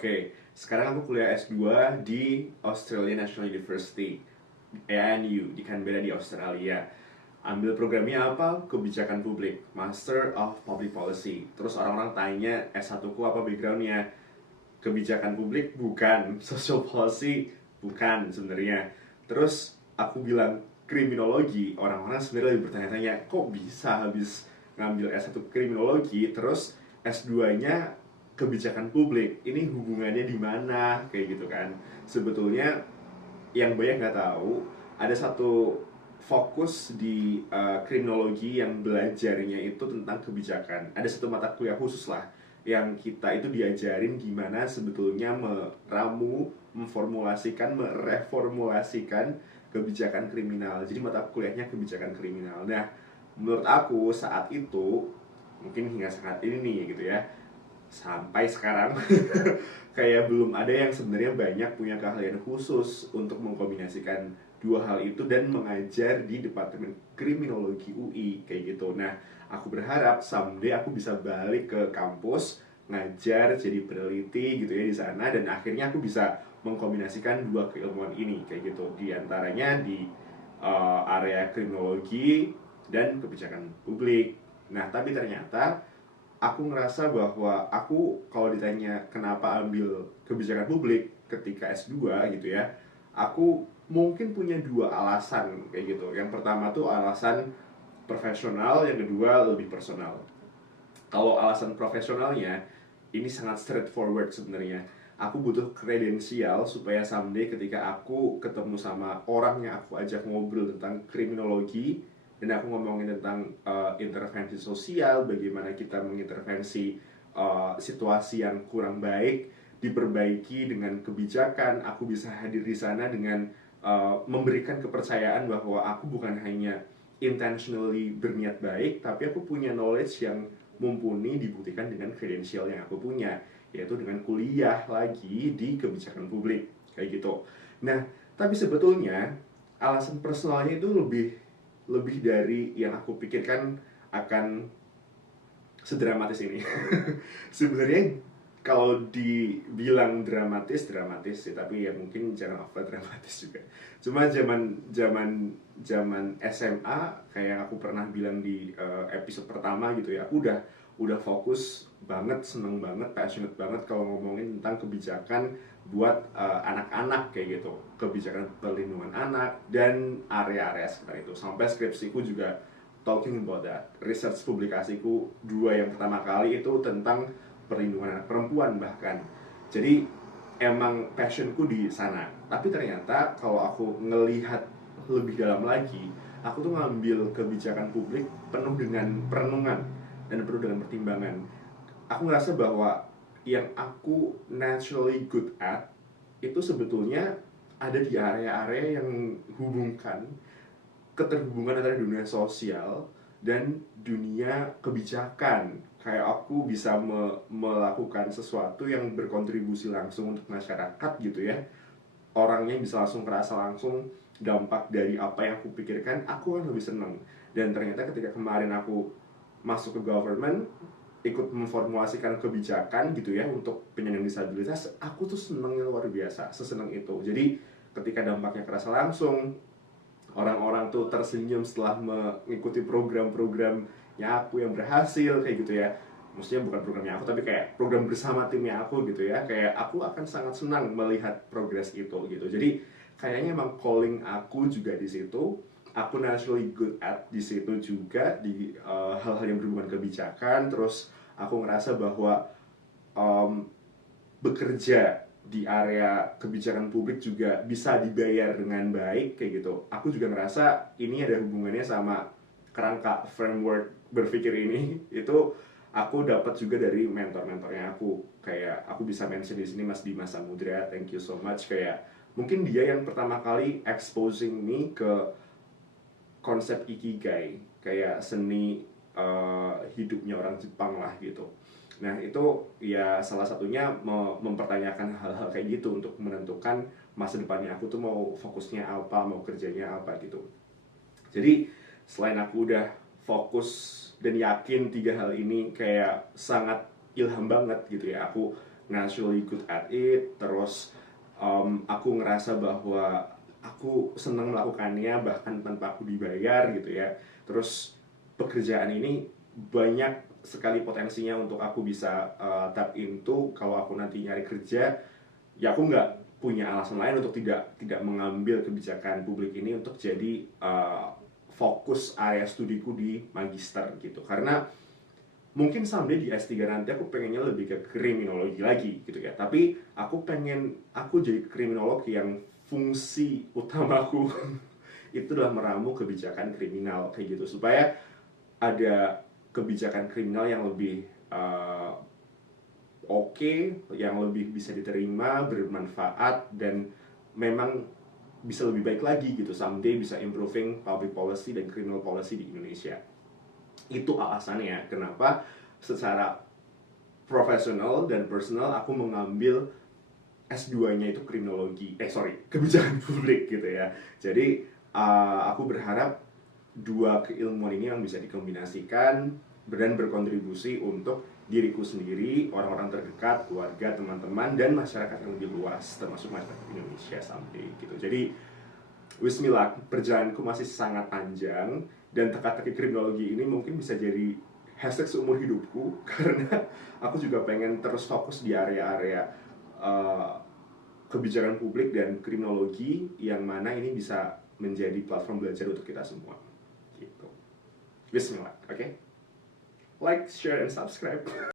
Oke, sekarang aku kuliah S2 di Australian National University, ANU, di Canberra di Australia. Ambil programnya apa? Kebijakan publik, Master of Public Policy. Terus orang-orang tanya S1 ku apa backgroundnya? Kebijakan publik bukan, social policy bukan sebenarnya. Terus aku bilang kriminologi, orang-orang sebenarnya lebih bertanya-tanya, kok bisa habis ngambil S1 kriminologi terus S2-nya kebijakan publik, ini hubungannya di mana kayak gitu kan. Sebetulnya yang banyak nggak tahu, ada satu fokus di kriminologi yang belajarnya itu tentang kebijakan. Ada satu mata kuliah khusus lah yang kita itu diajarin gimana sebetulnya meramu, memformulasikan, mereformulasikan kebijakan kriminal. Jadi mata kuliahnya kebijakan kriminal. Nah, menurut aku saat itu, mungkin hingga saat ini nih gitu ya, sampai sekarang kayak belum ada yang sebenarnya banyak punya keahlian khusus untuk mengkombinasikan dua hal itu dan mengajar di Departemen Kriminologi UI kayak gitu. Nah, aku berharap someday aku bisa balik ke kampus ngajar jadi peneliti gitu ya di sana, dan akhirnya aku bisa mengkombinasikan dua keilmuan ini kayak gitu, di antaranya di area kriminologi dan kebijakan publik. Nah, tapi ternyata aku ngerasa bahwa aku kalau ditanya kenapa ambil kebijakan publik ketika S2 gitu ya, aku mungkin punya dua alasan kayak gitu. Yang pertama tuh alasan profesional, yang kedua lebih personal. Kalau alasan profesionalnya, ini sangat straightforward sebenarnya. Aku butuh kredensial supaya someday ketika aku ketemu sama orang yang aku ajak ngobrol tentang kriminologi, dan aku ngomongin tentang intervensi sosial, bagaimana kita mengintervensi situasi yang kurang baik, diperbaiki dengan kebijakan, aku bisa hadir di sana dengan memberikan kepercayaan bahwa aku bukan hanya intentionally berniat baik, tapi aku punya knowledge yang mumpuni dibuktikan dengan kredensial yang aku punya, yaitu dengan kuliah lagi di kebijakan publik kayak gitu. Nah, tapi sebetulnya alasan personalnya itu lebih lebih dari yang aku pikirkan akan sedramatis ini. Sebenarnya kalau dibilang dramatis dramatis sih, tapi ya mungkin jangan over dramatis juga. Cuma zaman SMA, kayak aku pernah bilang di episode pertama gitu ya, aku udah fokus banget, seneng banget, passionate banget kalau ngomongin tentang kebijakan buat anak-anak kayak gitu, kebijakan perlindungan anak dan area-area sekitar itu. Sampai skripsiku juga talking about that. Research publikasiku dua yang pertama kali itu tentang perlindungan anak perempuan bahkan. Jadi emang passionku di sana. Tapi ternyata kalau aku ngelihat lebih dalam lagi, aku tuh ngambil kebijakan publik penuh dengan perenungan dan penuh dengan pertimbangan. Aku ngerasa bahwa yang aku naturally good at itu sebetulnya ada di area-area yang hubungkan keterhubungan antara dunia sosial dan dunia kebijakan. Kayak aku bisa melakukan sesuatu yang berkontribusi langsung untuk masyarakat gitu ya. Orangnya bisa langsung kerasa langsung dampak dari apa yang aku pikirkan, aku kan lebih seneng. Dan ternyata ketika kemarin aku masuk ke government, ikut memformulasikan kebijakan gitu ya untuk penyandang disabilitas, aku tuh senengnya luar biasa, seseneng itu. Jadi ketika dampaknya kerasa langsung, orang-orang tuh tersenyum setelah mengikuti program-programnya aku yang berhasil kayak gitu ya. Maksudnya bukan programnya aku, tapi kayak program bersama timnya aku gitu ya. Kayak aku akan sangat senang melihat progres itu gitu. Jadi kayaknya emang calling aku juga di situ. Aku naturally good at di situ juga, di hal-hal yang berhubungan kebijakan. Terus aku ngerasa bahwa um, bekerja di area kebijakan publik juga bisa dibayar dengan baik kayak gitu. Aku juga ngerasa ini ada hubungannya sama kerangka framework berpikir ini. Itu aku dapat juga dari mentor-mentornya aku. Kayak aku bisa mention di sini Mas Dimas Samudra, thank you so much. Kayak mungkin dia yang pertama kali exposing me ke konsep ikigai, kayak seni hidupnya orang Jepang lah gitu. Nah itu ya salah satunya mempertanyakan hal-hal kayak gitu untuk menentukan masa depannya aku tuh mau fokusnya apa, mau kerjanya apa gitu. Jadi selain aku udah fokus dan yakin tiga hal ini kayak sangat ilham banget gitu ya, aku naturally good at it. Terus aku ngerasa bahwa aku seneng melakukannya bahkan tanpa aku dibayar gitu ya. Terus pekerjaan ini banyak sekali potensinya untuk aku bisa tap into kalau aku nanti nyari kerja. Ya aku nggak punya alasan lain untuk tidak mengambil kebijakan publik ini untuk jadi fokus area studiku di magister gitu. Karena mungkin someday di S3 nanti aku pengennya lebih ke kriminologi lagi gitu ya. Tapi aku pengen aku jadi kriminolog yang fungsi utamaku itu adalah meramu kebijakan kriminal kayak gitu, supaya ada kebijakan kriminal yang lebih oke, yang lebih bisa diterima, bermanfaat, dan memang bisa lebih baik lagi gitu, someday bisa improving public policy dan criminal policy di Indonesia. Itu alasannya kenapa secara profesional dan personal aku mengambil S2-nya itu kebijakan publik gitu ya. Jadi aku berharap dua keilmuan ini yang bisa dikombinasikan dan berkontribusi untuk diriku sendiri, orang-orang terdekat, keluarga, teman-teman, dan masyarakat yang lebih luas, termasuk masyarakat Indonesia someday gitu. Jadi wish me luck, perjalananku masih sangat panjang, dan teka-teki kriminologi ini mungkin bisa jadi hashtag seumur hidupku karena aku juga pengen terus fokus di area-area kebijakan publik dan kriminologi yang mana ini bisa menjadi platform belajar untuk kita semua gitu. Wish me luck, oke? Like, share, and subscribe.